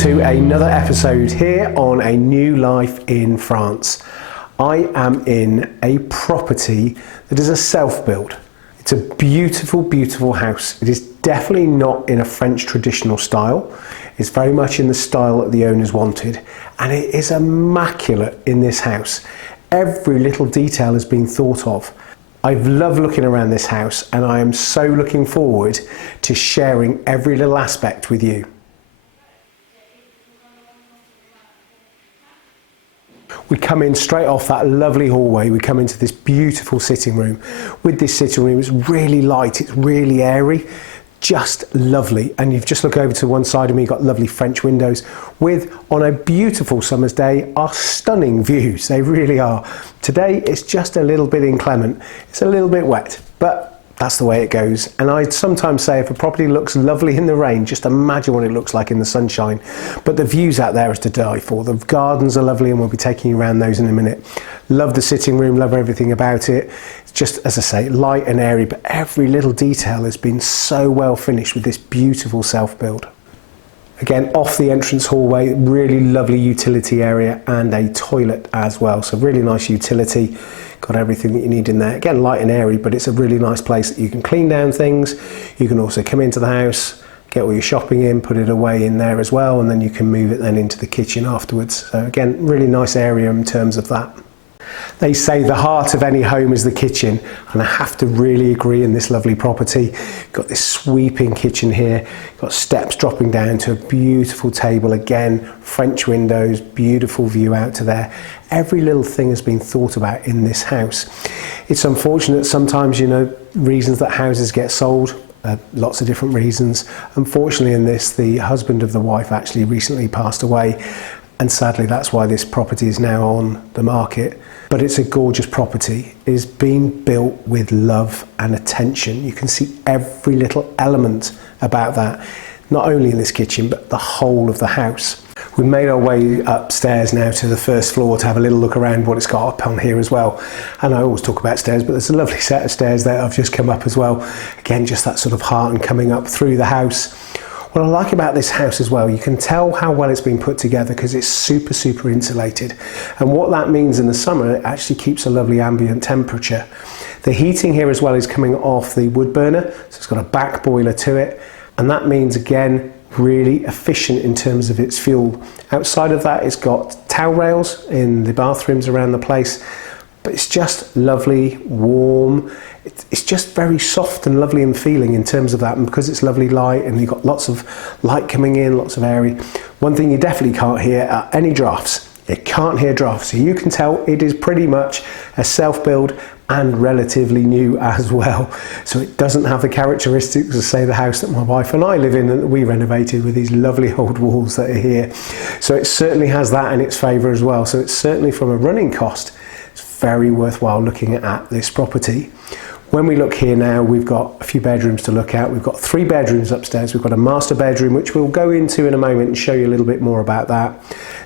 to another episode here on A New Life in France. I am in a property that is a self-build. It's a beautiful, beautiful house. It is definitely not in a French traditional style. It's very much in the style that the owners wanted, and it is immaculate in this house. Every little detail has been thought of. I've loved looking around this house, and I am so looking forward to sharing every little aspect with you. We come in straight off that lovely hallway. We come into this beautiful sitting room. With this sitting room, it's really light, it's really airy, just lovely. And you've just looked over to one side of me, you've got lovely French windows with, on a beautiful summer's day, are stunning views. They really are. Today, it's just a little bit inclement. It's a little bit wet, but that's the way it goes. And I sometimes say if a property looks lovely in the rain, just imagine what it looks like in the sunshine. But the views out there is to die for. The gardens are lovely, and we'll be taking you around those in a minute. Love the sitting room, love everything about it. It's just, as I say, light and airy, but every little detail has been so well finished with this beautiful self-build. Again, off the entrance hallway, really lovely utility area and a toilet as well. So really nice utility. Got everything that you need in there. Again, light and airy, but it's a really nice place that you can clean down things. You can also come into the house, get all your shopping in, put it away in there as well, and then you can move it then into the kitchen afterwards. So again, really nice area in terms of that. They say the heart of any home is the kitchen, and I have to really agree in this lovely property. Got this sweeping kitchen here, got steps dropping down to a beautiful table, again, French windows, beautiful view out to there. Every little thing has been thought about in this house. It's unfortunate sometimes, you know, reasons that houses get sold, lots of different reasons. Unfortunately in this, the husband of the wife actually recently passed away, and sadly that's why this property is now on the market. But it's a gorgeous property. It is being built with love and attention. You can see every little element about that, not only in this kitchen, but the whole of the house. We've made our way upstairs now to the first floor to have a little look around what it's got up on here as well. And I always talk about stairs, but there's a lovely set of stairs there I've just come up as well. Again, just that sort of heart and coming up through the house. What I like about this house as well, you can tell how well it's been put together because it's super, super insulated. And what that means in the summer, it actually keeps a lovely ambient temperature. The heating here as well is coming off the wood burner, so it's got a back boiler to it. And that means, again, really efficient in terms of its fuel. Outside of that, it's got towel rails in the bathrooms around the place. But it's just lovely, warm. It's just very soft and lovely in feeling in terms of that, and because it's lovely light and you've got lots of light coming in, lots of airy. One thing you definitely can't hear are any drafts. You can't hear drafts, so you can tell it is pretty much a self-build and relatively new as well. So it doesn't have the characteristics of, say, the house that my wife and I live in and that we renovated with these lovely old walls that are here. So it certainly has that in its favour as well. So it's certainly, from a running cost, it's very worthwhile looking at this property. When we look here now, we've got a few bedrooms to look at. We've got 3 bedrooms upstairs. We've got a master bedroom, which we'll go into in a moment and show you a little bit more about that.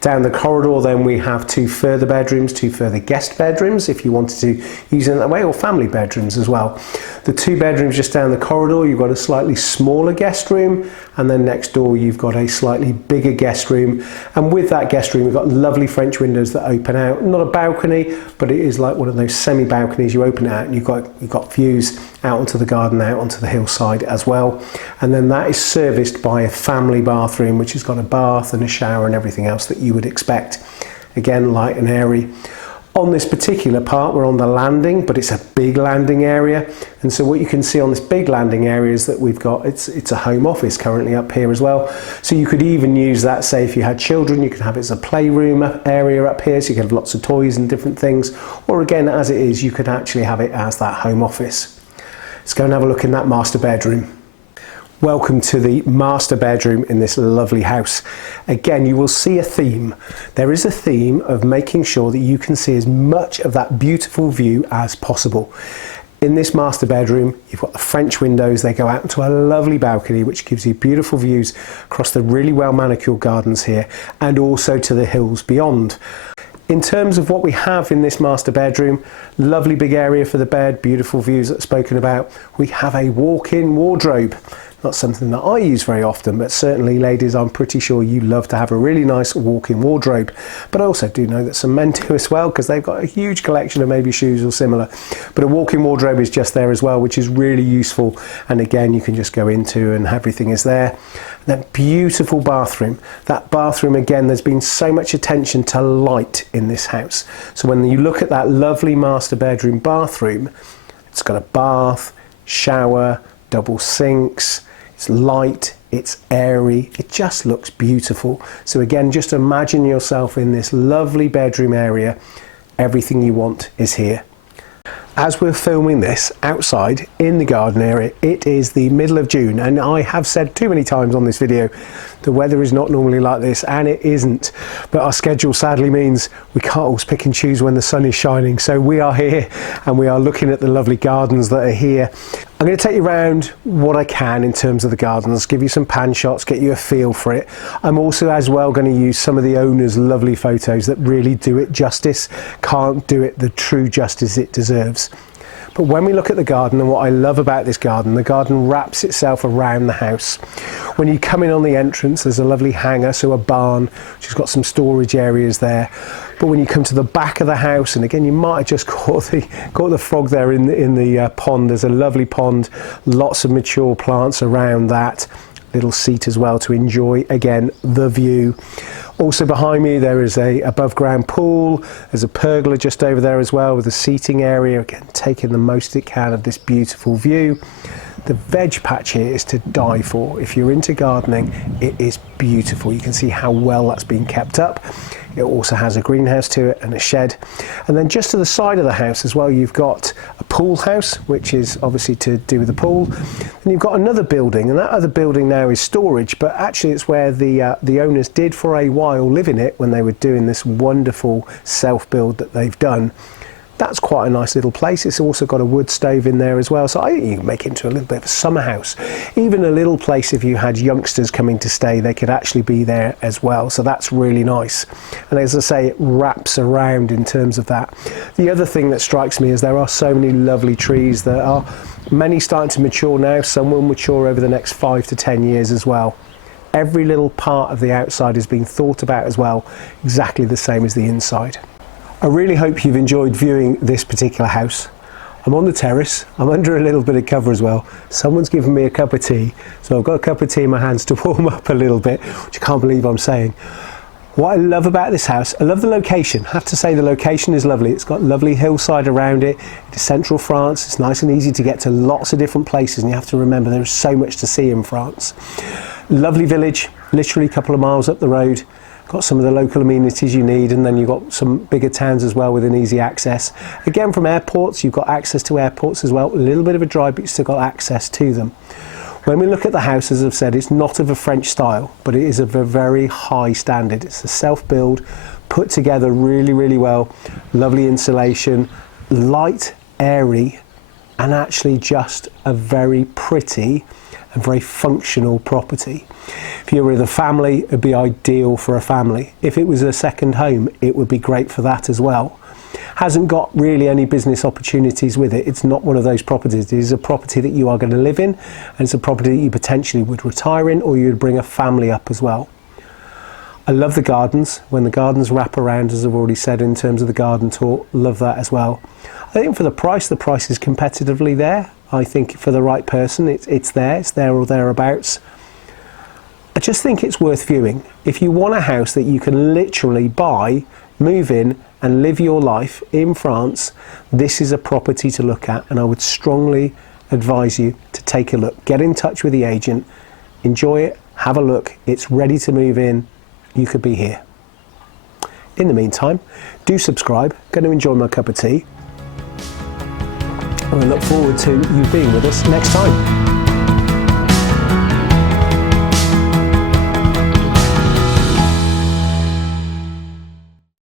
Down the corridor then we have 2 further bedrooms, 2 further guest bedrooms if you wanted to use it that way, or family bedrooms as well. The 2 bedrooms just down the corridor, you've got a slightly smaller guest room, and then next door you've got a slightly bigger guest room. And with that guest room, we've got lovely French windows that open out. Not a balcony, but it is like one of those semi-balconies. You open it out and you've got views out onto the garden, out onto the hillside as well. And then that is serviced by a family bathroom, which has got a bath and a shower and everything else that you would expect. Again, light and airy. On this particular part, we're on the landing, but it's a big landing area. And so what you can see on this big landing area is that we've got, it's a home office currently up here as well. So you could even use that, say if you had children, you could have it as a playroom area up here, so you could have lots of toys and different things. Or again, as it is, you could actually have it as that home office. Let's go and have a look in that master bedroom. Welcome to the master bedroom in this lovely house. Again, you will see a theme. There is a theme of making sure that you can see as much of that beautiful view as possible. In this master bedroom, you've got the French windows. They go out into a lovely balcony, which gives you beautiful views across the really well manicured gardens here, and also to the hills beyond. In terms of what we have in this master bedroom, lovely big area for the bed, beautiful views that I've spoken about. We have a walk-in wardrobe. Not something that I use very often, but certainly ladies, I'm pretty sure you love to have a really nice walk-in wardrobe. But I also do know that some men do as well, because they've got a huge collection of maybe shoes or similar. But a walk-in wardrobe is just there as well, which is really useful. And again, you can just go into and everything is there. That beautiful bathroom. That bathroom, again, there's been so much attention to light in this house. So when you look at that lovely master bedroom bathroom, it's got a bath, shower, double sinks, it's light, it's airy, it just looks beautiful. So again, just imagine yourself in this lovely bedroom area. Everything you want is here. As we're filming this outside in the garden area, it is the middle of June, and I have said too many times on this video, the weather is not normally like this, and it isn't. But our schedule sadly means we can't always pick and choose when the sun is shining. So we are here and we are looking at the lovely gardens that are here. I'm going to take you around what I can in terms of the gardens, give you some pan shots, get you a feel for it. I'm also as well going to use some of the owners' lovely photos that really do it justice, can't do it the true justice it deserves. But when we look at the garden, and what I love about this garden, the garden wraps itself around the house. When you come in on the entrance, there's a lovely hangar, so a barn, which has got some storage areas there. But when you come to the back of the house, and again, you might have just caught the frog there in the pond. There's a lovely pond, lots of mature plants around that. Little seat as well to enjoy, again, the view. Also behind me there is a above ground pool. There's a pergola just over there as well with a seating area, again taking the most it can of this beautiful view. The veg patch here is to die for. If you're into gardening, it is beautiful. You can see how well that's been kept up. It also has a greenhouse to it and a shed. And then just to the side of the house as well, you've got a pool house, which is obviously to do with the pool. And you've got another building, and that other building now is storage, but actually it's where the owners did for a while live in it when they were doing this wonderful self-build that they've done. That's quite a nice little place. It's also got a wood stove in there as well, so I think you can make it into a little bit of a summer house. Even a little place, if you had youngsters coming to stay, they could actually be there as well, so that's really nice. And as I say, it wraps around in terms of that. The other thing that strikes me is there are so many lovely trees. There are many starting to mature now. Some will mature over the next 5 to 10 years as well. Every little part of the outside has been thought about as well, exactly the same as the inside. I really hope you've enjoyed viewing this particular house. I'm on the terrace, I'm under a little bit of cover as well. Someone's given me a cup of tea, so I've got a cup of tea in my hands to warm up a little bit, which I can't believe I'm saying. What I love about this house, I love the location. I have to say the location is lovely. It's got lovely hillside around it. It is central France. It's nice and easy to get to lots of different places, and you have to remember there is so much to see in France. Lovely village, literally a couple of miles up the road. Got some of the local amenities you need, and then you've got some bigger towns as well within easy access. Again, from airports, you've got access to airports as well. A little bit of a drive, but you've still got access to them. When we look at the house, as I've said, it's not of a French style, but it is of a very high standard. It's a self-build, put together really, really well. Lovely insulation, light, airy, and actually just a very pretty and very functional property. If you're with a family, it'd be ideal for a family. If it was a second home, it would be great for that as well. Hasn't got really any business opportunities with it. It's not one of those properties. It is a property that you are going to live in, and it's a property that you potentially would retire in, or you'd bring a family up as well. I love the gardens. When the gardens wrap around, as I've already said in terms of the garden tour, love that as well. I think for the price is competitively there. I think for the right person, it's there or thereabouts. I just think it's worth viewing. If you want a house that you can literally buy, move in and live your life in France, this is a property to look at, and I would strongly advise you to take a look. Get in touch with the agent, enjoy it, have a look. It's ready to move in. You could be here. In the meantime, do subscribe. Going to enjoy my cup of tea. And I look forward to you being with us next time.